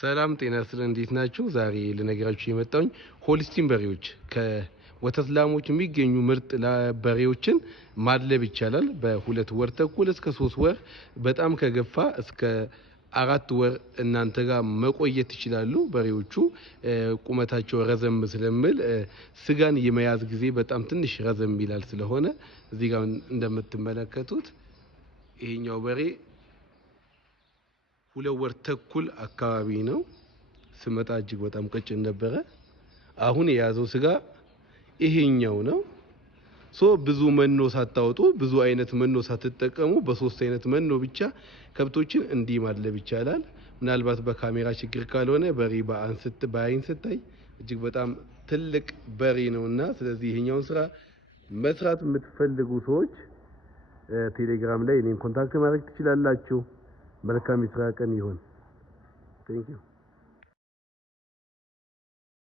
ሰላም ጤና ይስጥልን እንዴት ናችሁ? ዛሬ ልነግራችሁ የመጣሁኝ ሆልስቲን በሬዎች ከወተት ላሞች የሚገኙ ምርጥ በሬዎችን ማድለብ ይቻላል። በ2 ወር ተኩል እስከ 3 ወር በጣም ከገፋ እስከ 4 ወር እናንተ ጋር መቆየት ይችላሉ። በሬዎቹ ቁመታቸው ረዘም ስለሚል ስጋን የመያዝ ጊዜ በጣም ትንሽ ረዘም ይላል። ስለሆነ እዚህ ጋር እንደምትመለከቱት ይሄኛው በሬ 2 ወር ተኩል አካባቢ ነው። ስመጣ እጅግ በጣም ቀጭን ነበረ። አሁን የያዘው ስጋ ይሄኛው ነው። ብዙ መኖ ሳታወጡ ብዙ አይነት መኖ ሳትጠቀሙ በ3 አይነት መኖ ብቻ ከብቶችን እንዲህ ማድለብ ይቻላል። ምናልባት በካሜራ ችግር ካልሆነ በሬ በአይን ስታይ እጅግ በጣም ትልቅ በሬ ነውና ስለዚህ ይሄኛውን ስራ መስራት የምትፈልጉ ሰዎች ቴሌግራም ላይ እኔን ኮንታክት ማድረግ ትችላላችሁ። መልካም የስራ ቀን ይሁን። ቴንክ ዩ